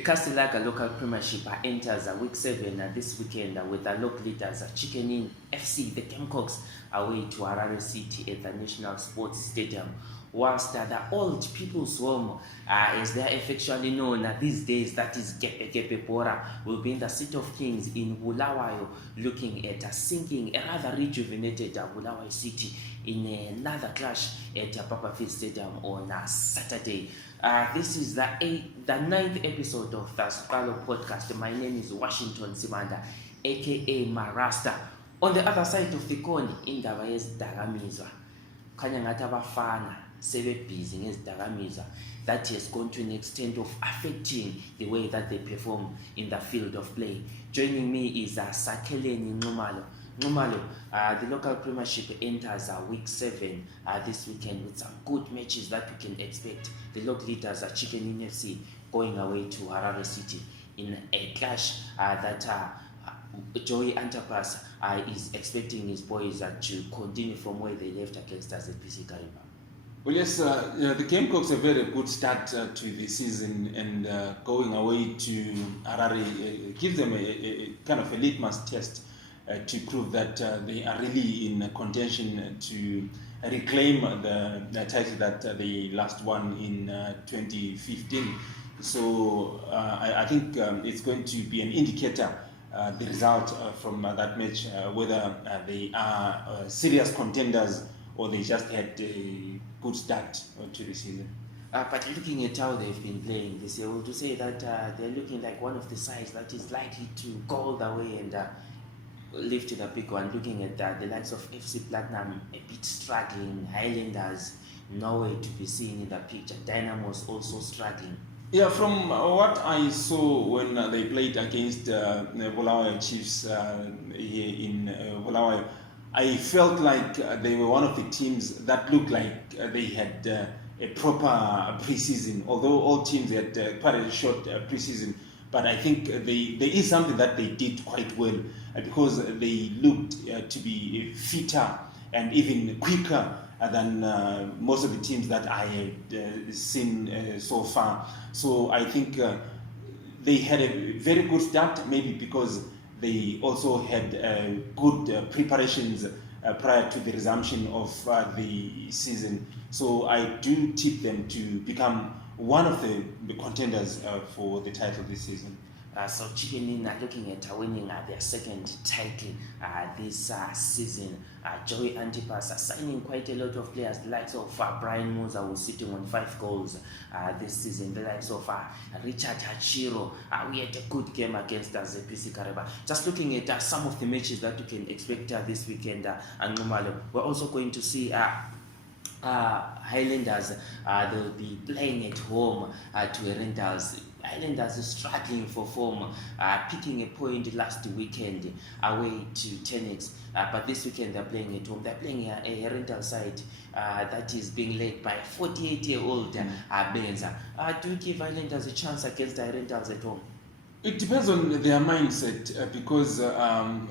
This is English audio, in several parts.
The Castelaga local premiership enters week 7 this weekend with the local leaders Chicken FC, the Gamecocks, away to Harare City at the National Sports Stadium. Whilst the old people's home, as they are affectionately known these days, that is Gepe Bora, will be in the City of Kings in Bulawayo, looking at a sinking, a rather rejuvenated Bulawayo City in another clash at Papa Field Stadium on Saturday. This is the 9th episode of the Siqalo podcast. My name is Washington Simanda, aka Marasta. On the other side of the coin, indaba yezidakamizwa khanya ngathi abafana sebebhizi ngezidakamizwa. That has gone to an extent of affecting the way that they perform in the field of play. Joining me is Sakeleni Nxumalo. Nxumalo, the local premiership enters week 7 this weekend with some good matches that we can expect. The local leaders are Chicken FC going away to Harare City in a clash that Joey Antipas is expecting his boys to continue from where they left against us at PC Kariba. Well, yes, the Gamecocks have had a good start to the season, and going away to Harare gives them a kind of a litmus test to prove that they are really in contention to reclaim the title that they last won in 2015. So I think it's going to be an indicator, the result from that match, whether they are serious contenders or they just had a good start to the season. But looking at how they've been playing this year, would you say that they're looking like one of the sides that is likely to go all the way and lift to the big one? Looking at the likes of FC Platinum a bit struggling, Highlanders nowhere to be seen in the picture, Dynamo's also struggling. Yeah, from what I saw when they played against Bulawayo Chiefs here in Bulawayo, I felt like they were one of the teams that looked like they had a proper preseason, although all teams had quite a short preseason. But I think there is something that they did quite well because they looked to be fitter and even quicker than most of the teams that I had seen so far. So I think they had a very good start, maybe because they also had good preparations prior to the resumption of the season. So I do tip them to become one of the contenders for the title this season. So Chicken are looking at winning their second title this season. Joey Antipas signing quite a lot of players. The likes of Brian Moser was sitting on 5 goals this season. The likes of Richard Hachiro. We had a good game against PC Kareba. Just looking at some of the matches that you can expect this weekend, and we're also going to see Highlanders. They'll be playing at home to Rentals. Highlanders are struggling for form, picking a point last weekend away to Tenex, but this weekend they're playing at home. They're playing a rental side that is being led by 48-year-old Benza. Do you give Highlanders a chance against the Rentals at home? It depends on their mindset because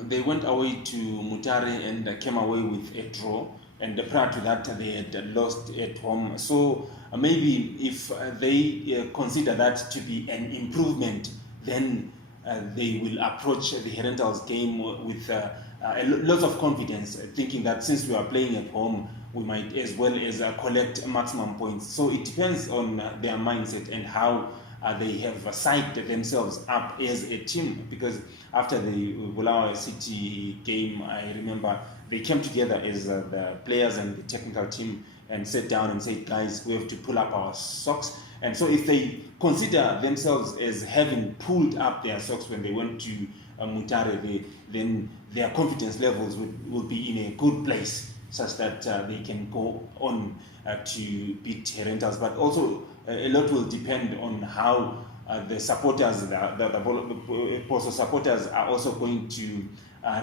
they went away to Mutare and came away with a draw. And prior to that, they had lost at home. So maybe if they consider that to be an improvement, then they will approach the Rentals game with lots of confidence, thinking that since we are playing at home, we might as well as collect maximum points. So it depends on their mindset and how they have psyched themselves up as a team, because after the Bulawayo City game, I remember they came together as the players and the technical team and sat down and said, guys, we have to pull up our socks. And so if they consider themselves as having pulled up their socks when they went to Mutare, then their confidence levels would be in a good place such that they can go on to beat Rentals. But also a lot will depend on how the supporters, the Poso supporters are also going to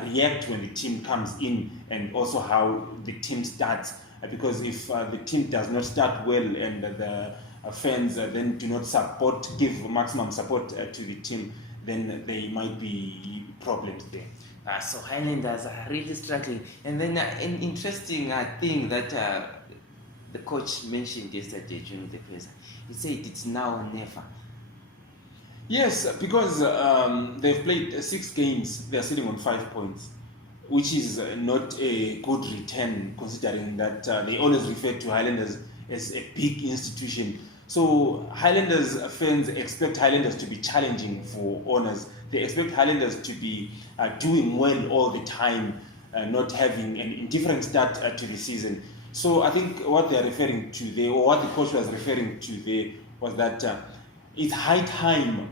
react when the team comes in, and also how the team starts. Because if the team does not start well and the fans then do not give maximum support to the team, then there might be problems there. So Highlanders are really struggling. And then an interesting thing that the coach mentioned yesterday during the press, he said it's now or never. Yes, because they've played 6 games, they're sitting on 5 points, which is not a good return considering that they always refer to Highlanders as a big institution. So Highlanders fans expect Highlanders to be challenging for honours. They expect Highlanders to be doing well all the time, not having an indifferent start to the season. So I think what they're referring to there, or what the coach was referring to there, was that it's high time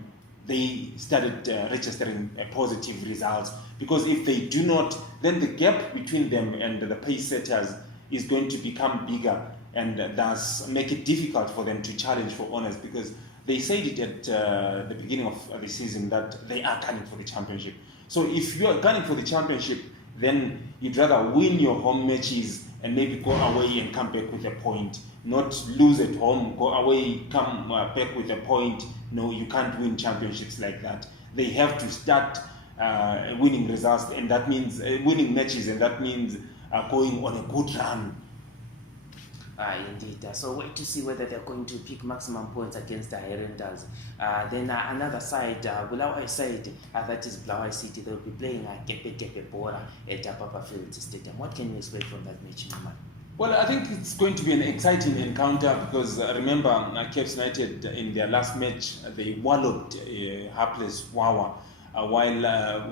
they started registering positive results, because if they do not, then the gap between them and the pace setters is going to become bigger, and thus make it difficult for them to challenge for honours, because they said it at the beginning of the season that they are gunning for the championship. So if you are gunning for the championship, then you'd rather win your home matches and maybe go away and come back with a point, not lose at home, go away, come back with a point. No, you can't win championships like that. They have to start winning results, and that means winning matches, and that means going on a good run. Indeed. So wait to see whether they're going to pick maximum points against the Highlanders. Then another side, Bulawayo side, that is Bulawayo City, they'll be playing Kepe Bora at Papa Field Stadium. What can you expect from that match, Norman? Well, I think it's going to be an exciting encounter, because remember, Cape United in their last match, they walloped hapless Wawa, while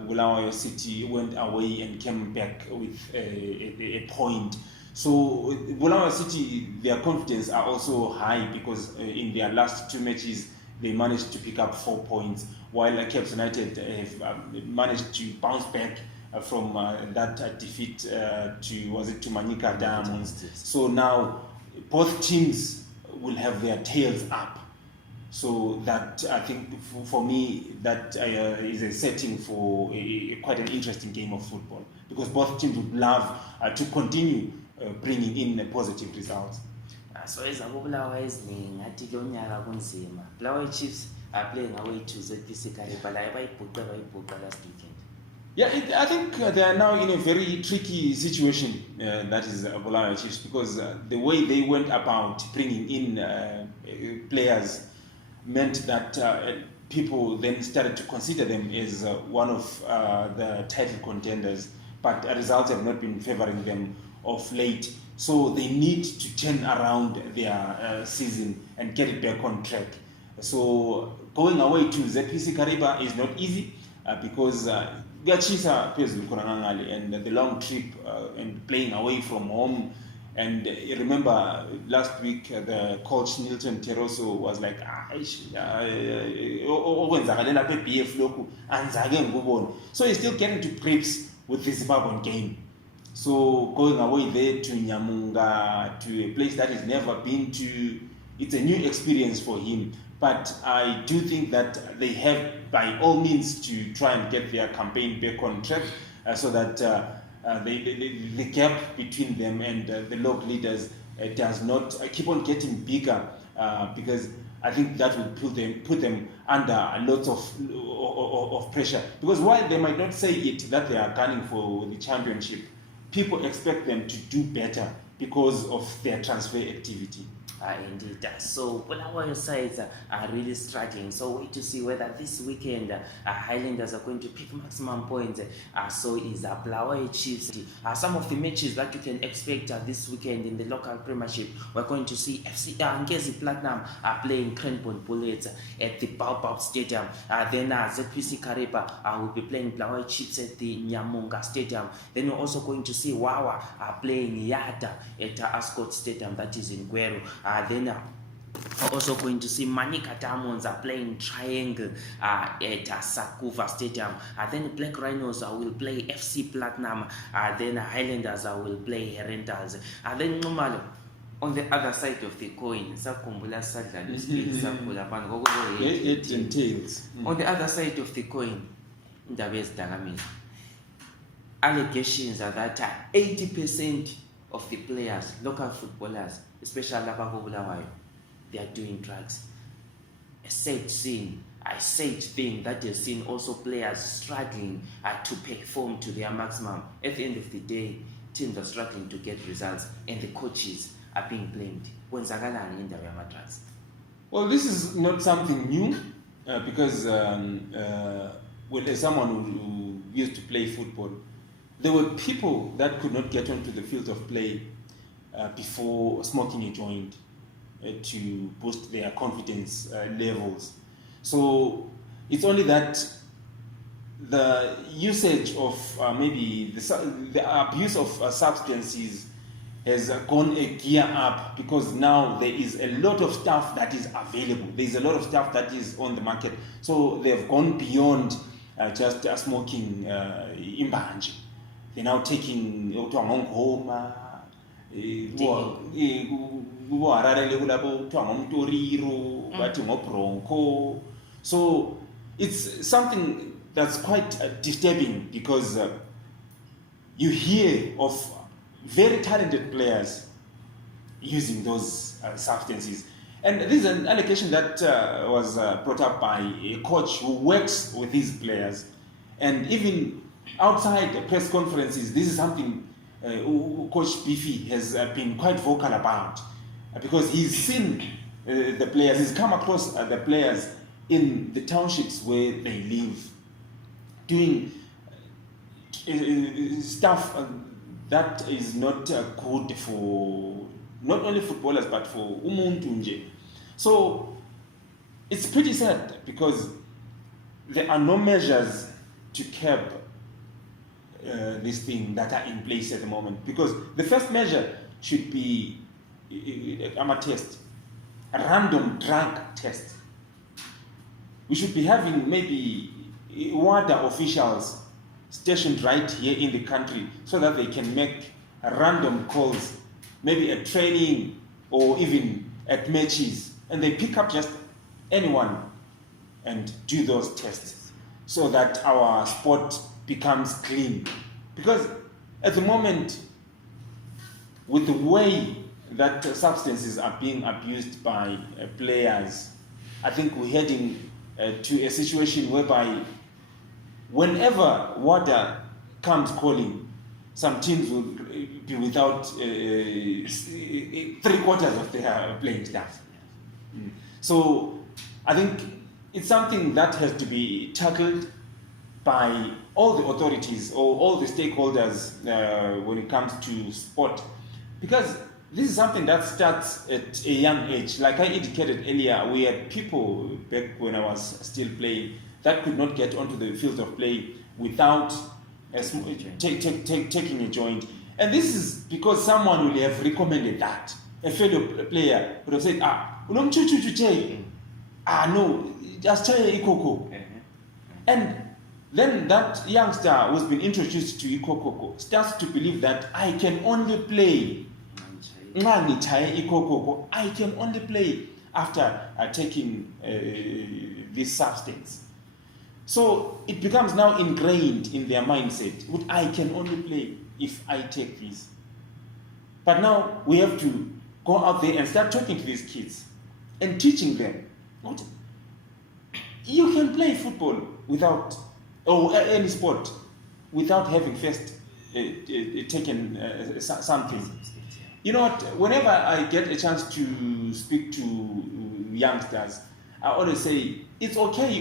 Bulawayo City went away and came back with a point. So Bulawayo City, their confidence are also high, because in their last 2 matches, they managed to pick up 4 points, while Cape United have managed to bounce back from that defeat to Manika Diamonds. So now both teams will have their tails up. So that, I think, for me, that is a setting for quite an interesting game of football, because both teams would love to continue bringing in positive results. So as Bulawayo is ngathi ke unyaka kunzima. Bulawayo Chiefs are playing away to Siqalo, but bayibhuqa last weekend. Yeah, I think they are now in a very tricky situation, that is Bulawayo Chiefs, because the way they went about bringing in players meant that people then started to consider them as one of the title contenders, but results have not been favouring them of late. So they need to turn around their season and get it back on track. So going away to ZPC Kariba is not easy, because Gachisa phezulu khona ngale, and the long trip and playing away from home. And remember last week the coach Nilton Teroso was like, okwenzakalela lapha eBF lokhu anzake ngikubona. So he's still getting to grips with the Zimbabwean game. So going away there to Nyamunga, to a place that he's never been to, it's a new experience for him. But I do think that they have, by all means, to try and get their campaign back on track, so that the gap between them and the local leaders does not keep on getting bigger, because I think that will put them under lots of pressure. Because while they might not say it that they are gunning for the championship, people expect them to do better because of their transfer activity. Indeed. So Bulawayo sides are really struggling. So wait to see whether this weekend Highlanders are going to pick maximum points. So is Bulawayo Chiefs. Some of the matches that you can expect this weekend in the local premiership, we're going to see FC Ngezi Platinum playing Cranbourne Bullets at the Baobab Stadium. Then ZPC Kariba will be playing Bulawayo Chiefs at the Nyamunga Stadium. Then we're also going to see Wawa playing Yada at Ascot Stadium, that is in Gweru. Then we're also going to see Manika Diamonds are playing Triangle at Sakuva Stadium. Then Black Rhinos will play FC Platinum. Then Highlanders will play Rentals. Then normally on the other side of the coin, It entails. On the other side of the coin, allegations are that 80% of the players, local footballers, especially Bulawayo, they are doing drugs. A sad thing that has seen also players struggling to perform to their maximum. At the end of the day, teams are struggling to get results, and the coaches are being blamed. When Zagalani in the drugs. Well, this is not something new. because well, as someone who used to play football, there were people that could not get onto the field of play before smoking a joint to boost their confidence levels. So it's only that the usage of maybe the abuse of substances has gone a gear up, because now there is a lot of stuff that is available. There is a lot of stuff that is on the market. So they've gone beyond just smoking imbanje. They're now taking homa, so it's something that's quite disturbing, because you hear of very talented players using those substances. And this is an allegation that was brought up by a coach who works with these players. And even outside press conferences, this is something Coach Beefy has been quite vocal about, because he's seen the players, he's come across the players in the townships where they live, doing stuff that is not good for not only footballers but for umuntu nje. So it's pretty sad, because there are no measures to curb this thing that are in place at the moment. Because the first measure should be a test, a random drug test. We should be having maybe water officials stationed right here in the country, so that they can make random calls, maybe at training or even at matches, and they pick up just anyone and do those tests, so that our sport becomes clean. Because at the moment, with the way that substances are being abused by players, I think we're heading to a situation whereby whenever water comes calling, some teams will be without 3/4 of their playing staff. So I think it's something that has to be tackled by all the authorities or all the stakeholders when it comes to sport, because this is something that starts at a young age. Like I indicated earlier, we had people back when I was still playing that could not get onto the field of play without taking a joint. And this is because someone will have recommended that. A fellow player would have said, no, just try ikoko. And then that youngster who's been introduced to ikoko starts to believe that I can only play after taking this substance. So it becomes now ingrained in their mindset, I can only play if I take this. But now we have to go out there and start talking to these kids and teaching them, you can play football without, or any sport, without having first taken something. You know what, whenever I get a chance to speak to youngsters, I always say, it's okay,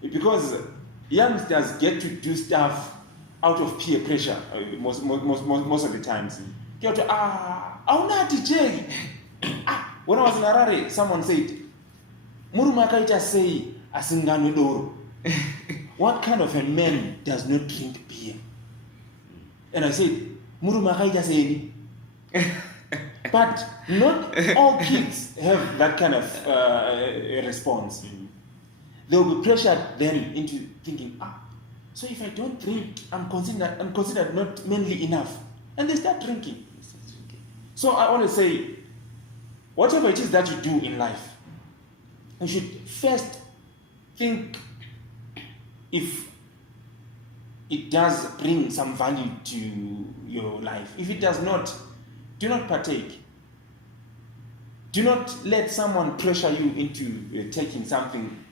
because youngsters get to do stuff out of peer pressure most of the times. When I was in Harare, someone said, Murumakaita say asingano doro. What kind of a man does not drink beer? And I said, Murumakaita say. But not all kids have that kind of response. They will be pressured then into thinking, so if I don't drink, I'm considered not manly enough. And they start drinking. So I want to say, whatever it is that you do in life, you should first think if it does bring some value to your life. If it does not, do not partake. Do not let someone pressure you into taking something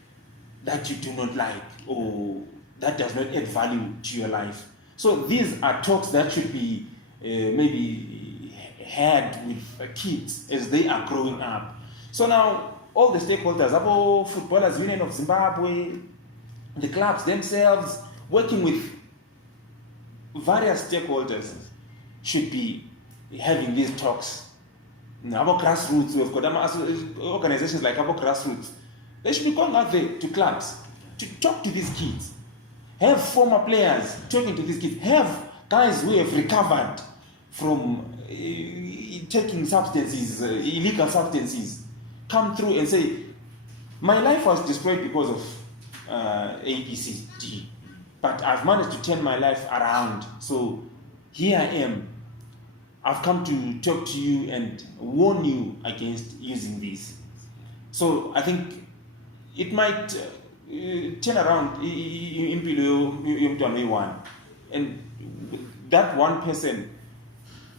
that you do not like or that does not add value to your life. So these are talks that should be maybe had with kids as they are growing up. So now all the stakeholders, abo Footballers Union of Zimbabwe, the clubs themselves, working with various stakeholders, should be having these talks. About grassroots, we've got organizations like About Grassroots. They should be going out there to clubs to talk to these kids. Have former players talking to these kids. Have guys who have recovered from taking substances, illegal substances, come through and say, my life was destroyed because of ABCD, but I've managed to turn my life around. So here I am. I've come to talk to you and warn you against using this. So I think it might turn around in one. And that one person,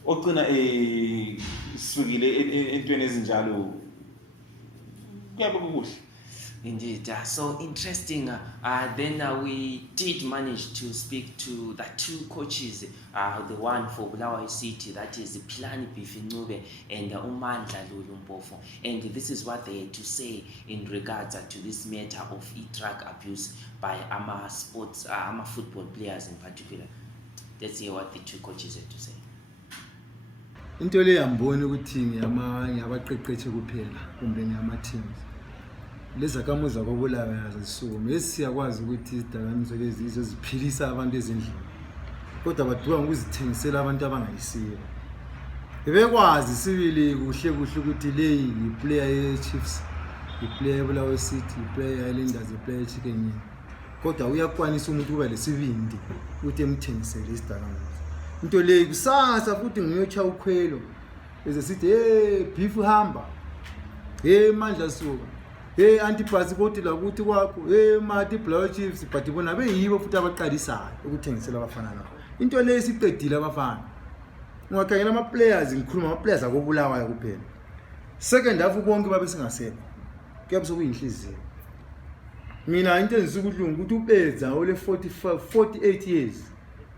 ogcina esukile entweni ezinjalo kuyabe kuhle. Indeed, so interesting. Then we did manage to speak to the two coaches, the one for Bulawayo City, that is Pilani Bifinube and Umandla Lulumbofo. And this is what they had to say in regards to this matter of drug abuse by our sports, our football players in particular. Let's hear what the two coaches had to say. Into le yambona ukuthi ngamanye abaqeqeshi kuphela kumbe ngama teams lezakamuza kwabulawa yazisukume esiyakwazi ukuthi izidakamizwa lezi ziphilisa abantu ezindlini kodwa baduka ngokuzithengisela abantu abangayisiyo bebekwazi sibili kuhle ukuthi le iplayer ye-Chiefs, iplayer ye-Bulawayo City, iplayer ye-Islanders, iplayer ye-Chicken kodwa uyakwanisa umuntu kuba lesibindi ukuthi emthengisele izidakamizwa into le kusasa futhi ngiyocha ukhwelo bese sithi beef hamba mandla suka antipasi kodwa la ukuthi kwakho mati Bulawayo Chiefs but bona beyibo futhi abaqalisayo ukuthengisela abafana nabo into le isiqedile abafana ungakhangela ama players ngikhuluma ama players akobulawayo kuphela second half konke babe singasekho kuyabe sokuyinhliziyo mina into engizukudlunga ukuthi ubeza ole 48 years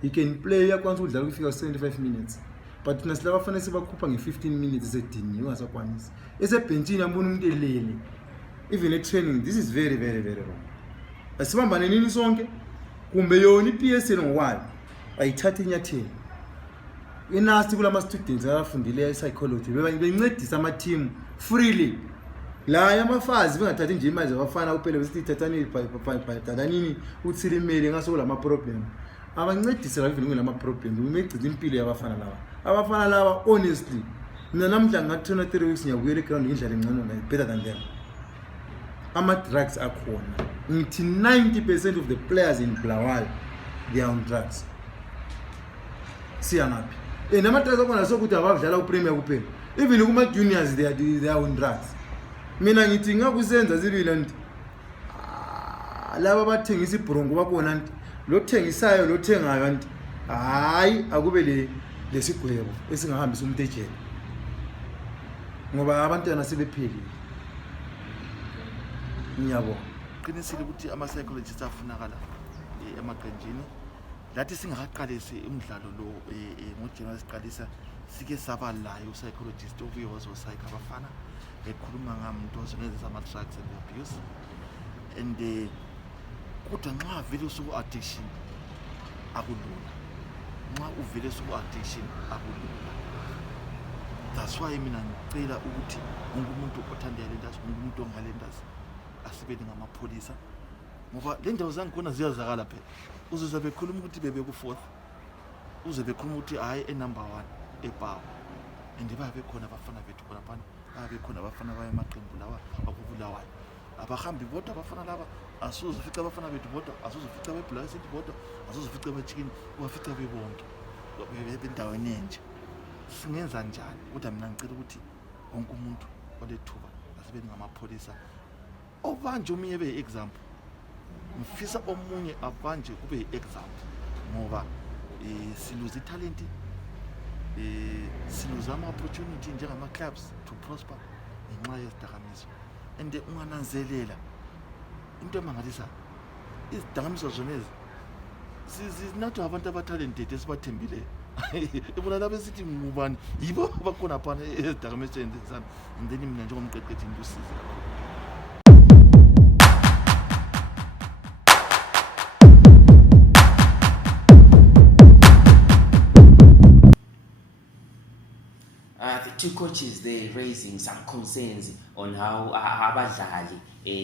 he can play yakwanisa udlala ukufika 75 minutes but thina silaba bafana sibakhupha nge15 minutes edini ungasakwanisi esebenchini ambona umuntu elele even at training. This is very, very, very wrong. Asibambane nini sonke kumbe yona iPSL ngokwalo ayithatha inyathelo inasti kulama students abafundile psychology bencedisa ama team freely la yamafazi bengathathi nje imali zabafana kuphela besithi thathani bhadanini utsilimele ngaso lama problem abancedisa la even kulama problem umegcina impilo yabafana laba honestly mina namhla ngathona 3 weeks ngiyabuyela eground indlela engcono better than them. Drugs are khona. 90% of the players in Bulawayo, they are on drugs. Siyangaphi. Drugs akhona sokuthi abadlala uPremier kuphela. Even kuma juniors they are on drugs. Mina ngithi ngakusenza zibili nti laba bathengisa ibrongo bakhona nti lo thengisayo lo thengayo nti hayi akube lesigwebo esingahambisa umuntu ejele. Ngoba abantwana sebepheli. Ngiyabo qinisile ukuthi ama psychologists afunakala emaqenjini lathi singaqalisi umdlalo lo ngoJanuary siqalisa sike saba layo psychologist obuye wazosayika abafana ekhuluma ngamuntu osebenzisa ama drugs and abuse and kodwa nxa vele usuku addiction akulula nxa uvele usuku addiction akulula. That's why mina ngicela ukuthi wonke umuntu othandela lento umuntu ongalento asibeni ngamapholisa ngoba le ndawo zangikhona ziyazakala phela uzoze bekhuluma ukuthi bebe ku4th uze bekhuluma ukuthi hayi enumber 1 eBawo and babe khona abafana bethu khona phana babe khona abafana baye emaqembu lawa akubulawayo abahambi bodwa abafana laba asuzofica abafana bethu bodwa asuzofica beBulawayo City bodwa asuzofica beChicken ubafica bebonke bendaweni enje singenza njani kodwa mina ngicela ukuthi wonke umuntu olethuba asibeni ngamapholisa obanje umunye be-example ngifisa omunye abanje kube yi-example ngoba siluza italenti siluza ama-opportunity njengama-clubs to prosper ngenxa yezidakamizwa and ungananzelela into emangalisa izidakamizwa zonezi zinathwa abantu abatalented esibathembileyo ibona laba esithi ngubani yibo bakhona phana ezidakamizweni and then mina njengomqeqethi ngikusiza. coaches there raising some concerns on how abadlali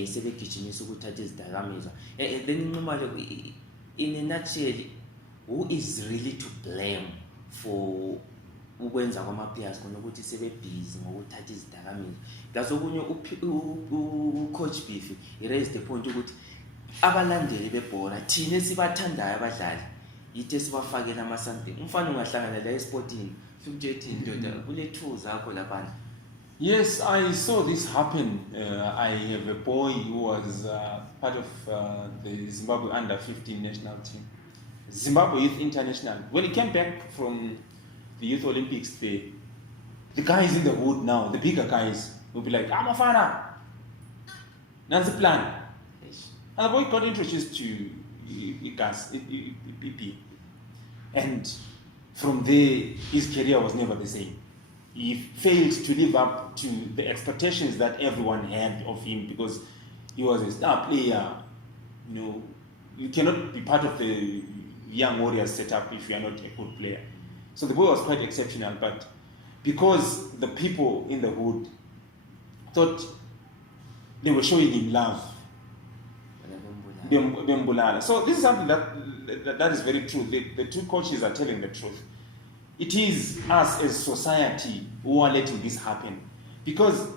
sebegijimisa ukuthatha izidakamizwa. Then normally, in a nutshell, who is really to blame for ukwenza kwama-players khona ukuthi sebebhizi ngokuthatha izidakamizwa? That's okunye ucoach Bifi raised the point ukuthi abalandeli bebhola thina esibathandayo abadlali yithe sibafakela ama-something. Umfana ungahlangana la esportini sukutshethini ndoda kule-2 zakho laphana. Yes, I saw this happen. I have a boy who was part of the Zimbabwe under-15 national team, Zimbabwe Youth International. When he came back from the Youth Olympics, the guys in the hood now, the bigger guys, will be like, I'm a fan. That's the plan. Yes. And the boy got introduced to PP. And from there, his career was never the same. He failed to live up to the expectations that everyone had of him because he was a star player. You know, you cannot be part of the Young Warriors setup if you are not a good player. So the boy was quite exceptional, but because the people in the hood thought they were showing him love, Bembulala. So this is something that is very true. The two coaches are telling the truth. It is us as society who are letting this happen, because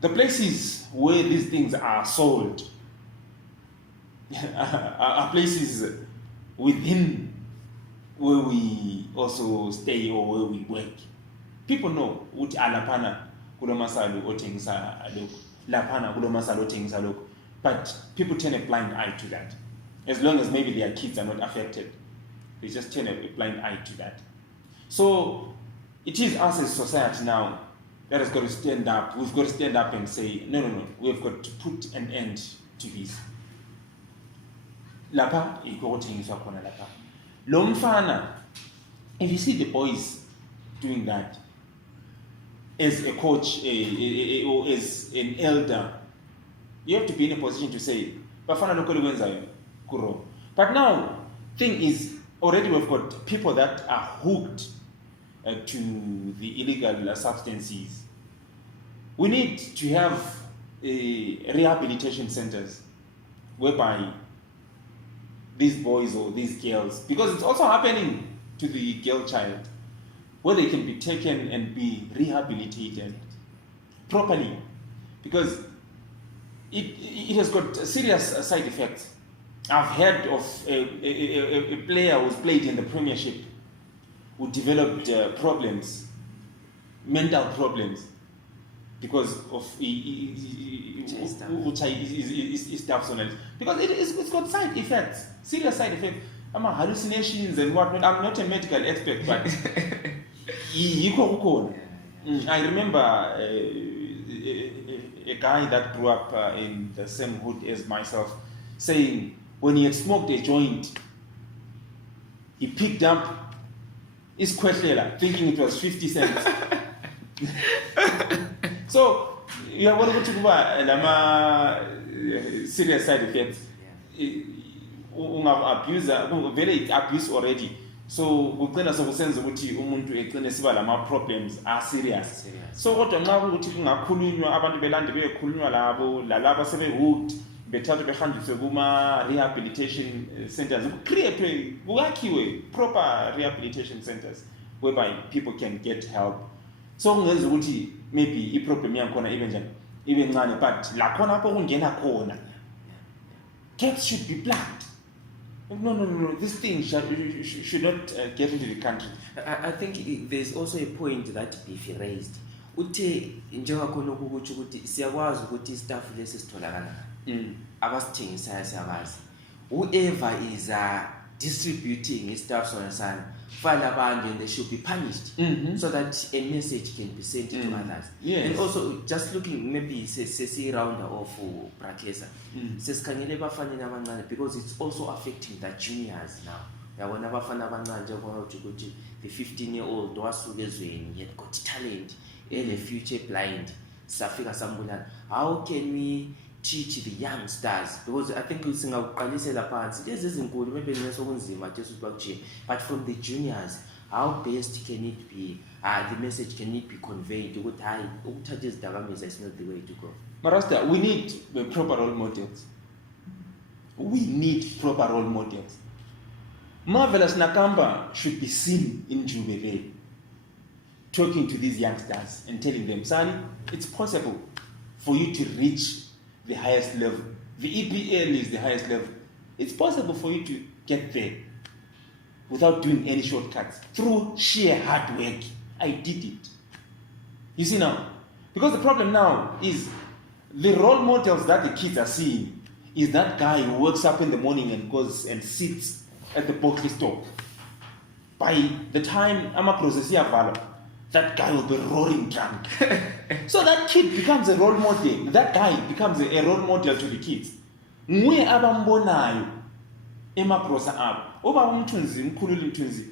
the places where these things are sold are places within where we also stay or where we work. People know uthi alapana kulo masalo othengisa lokho, lapana kulo masalo othengisa lokho, but people turn a blind eye to that. As long as maybe their kids are not affected, they just turn a blind eye to that. So it is us as society now that has got to stand up. We've got to stand up and say, no, we've got to put an end to this. Lapa ikothengiswa khona lapha. Lo mfana, if you see the boys doing that, as a coach or as an elder, you have to be in a position to say, bafana lokho likwenzayo kuro. But now, thing is, already we've got people that are hooked to the illegal substances. We need to have rehabilitation centers whereby these boys or these girls, because it's also happening to the girl child, where they can be taken and be rehabilitated properly, because it has got serious side effects. I've heard of a player who's played in the Premiership who developed problems, mental problems, because of his stuff on it. Because it's got side effects, serious side effects. I'm hallucinations and whatnot. I'm not a medical expert, but I remember a guy that grew up in the same hood as myself saying when he had smoked a joint, he picked up his kwetlela thinking it was 50 cents. So you are going to go serious side effects. Very abuse already. So kugcina sokusenza ukuthi umuntu egcine siba lama problems are serious. So kodwa nxa ukuthi kungakhulunywa abantu belande bekhulunywa lalabo sebehooked bethathu behanjiswe kuma rehabilitation centers, create kuyakhiwe proper rehabilitation centers whereby people can get help. So kungenza ukuthi maybe I problem yakhona ibe njani ibe ncane, but la khona apho kungena khona gaps should be plugged. No, this thing should not get into the country. I think there's also a point that Bifi raised. Uthe njengakhona ukuthi siyakwazi ukuthi staff lesi sitholakala abasithengisayo siyabazi. Whoever is distributing stuff sana file abantu, and they should be punished so that a message can be sent to others. Yes. And also just looking maybe sesi rounder of Brakesa sesikhangele bafana abancane, because it's also affecting the juniors now. Yabona abafana abancane njengoba ukuthi the 15-year-old wasuke ezweni yet got talent and a future blind safika sambulana. How can we teach the youngsters? Because I think singaqalisela phansi lezi izinkulu maybe nesokunzima just ukuthi bakujiye, but from the juniors, how best can it be, the message can it be conveyed ukuthi hayi ukuthatha izidakamizwa is not the way to go? Marasta, we need proper role models. We need proper role models. Marvelous Nakamba should be seen in Jubilee, talking to these youngsters and telling them, Sonny, it's possible for you to reach the highest level. The EPL is the highest level. It's possible for you to get there without doing any shortcuts. Through sheer hard work, I did it. You see now? Because the problem now is the role models that the kids are seeing is that guy who wakes up in the morning and goes and sits at the Berkeley store. By the time I'm a processor value, that guy will be roaring drunk. So that kid becomes a role model. That guy becomes a role model to the kids. Mwe abambonayo emaprosa abo. Oba umthunzi, mkhululi mthunzi,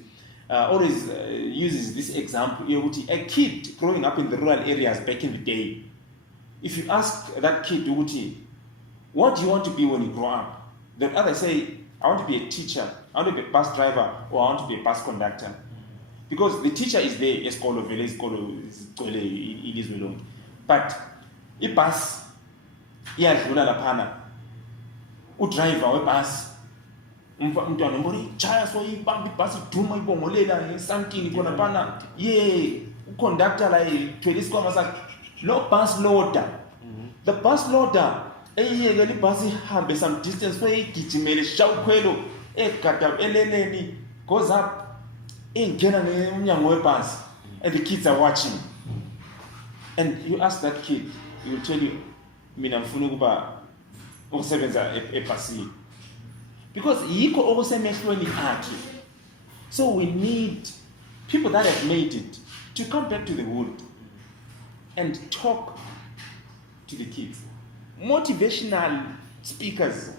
always uses this example. A kid growing up in the rural areas back in the day, if you ask that kid, what do you want to be when you grow up? The other say, I want to be a teacher, I want to be a bus driver, or I want to be a bus conductor. Because the teacher is there, Siqalo vele isikolo sigcwele ilizwe lonke. But ibus iyadlula laphana. Udriver webus umntwana mbona chaya so ibamba ibus iduma ibongolela esantini khona phana. Yeah, uconductor la ithwele isikhwama sakhe. Lo bus loader. The bus loader eyiyekela ibus ihambe some distance kweyigijimele shawukhwelo egada eleleni goes up and the kids are watching. And you ask that kid, he will tell you, mina mfuna ukuba ukusebenza ebhasini. Because yikho okusemehlweni akhe. So we need people that have made it to come back to the wood and talk to the kids. Motivational speakers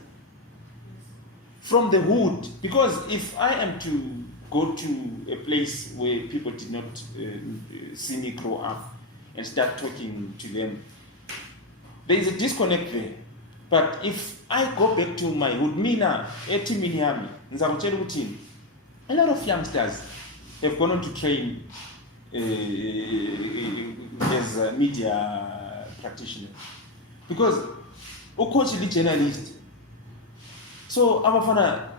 from the hood. Because if I am to go to a place where people did not see me grow up and start talking to them, there is a disconnect there. But if I go back to my hood, mina, etimini yami, a lot of youngsters have gone on to train as a media practitioners. Because coach is a journalist. So abafana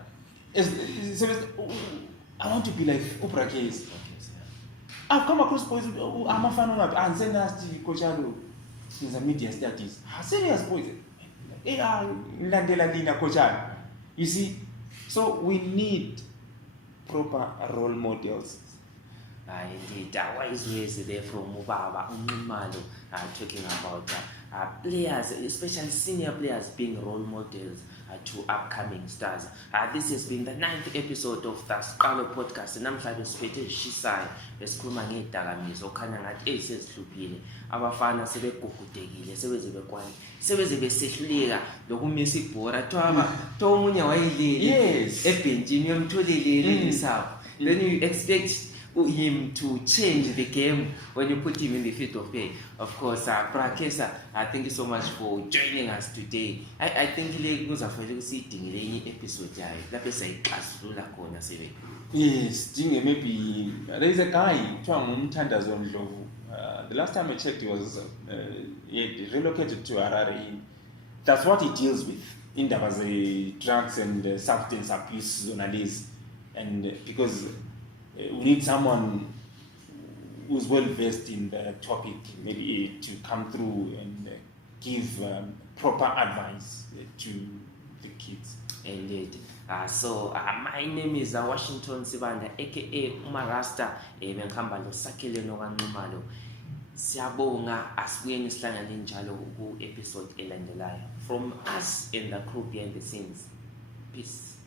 I want to be like Oprah Case. I've come across boys who I'm a fan of and say nasty coach in the media studies. Serious boys. You see, so we need proper role models. Indeed, wise ways there from Mubaba, Umimalo, talking about players, especially senior players, being role models to upcoming stars. This has been the 9th episode of the Siqalo podcast. Namhlanje siphethe shishayo esikhuluma ngedakamizwa okhanya ngathi esezihluphile. Abafana sebegugudekile, sebeze besehluleka lokumisa ibhora. Thoba omunye wayelele ebhenjini yomtholelele isawo. Then you expect him to change the game when you put him in the field of play. Of course, Prakesa, thank you so much for joining us today. I think episode yes, maybe there is a guy, the last time I checked, he relocated to Harare. That's what he deals with. In there was drugs and substance abuse journalists, and because we need someone who's well versed in the topic, maybe to come through and give proper advice to the kids. Indeed. So my name is Washington Sibanda, aka Umarasta, bengikhamba lo Sakile nokanqumalo. Siyabonga asibuyeni sihlangane njalo ku episode elandelayo. From us in the crew behind the scenes. Peace.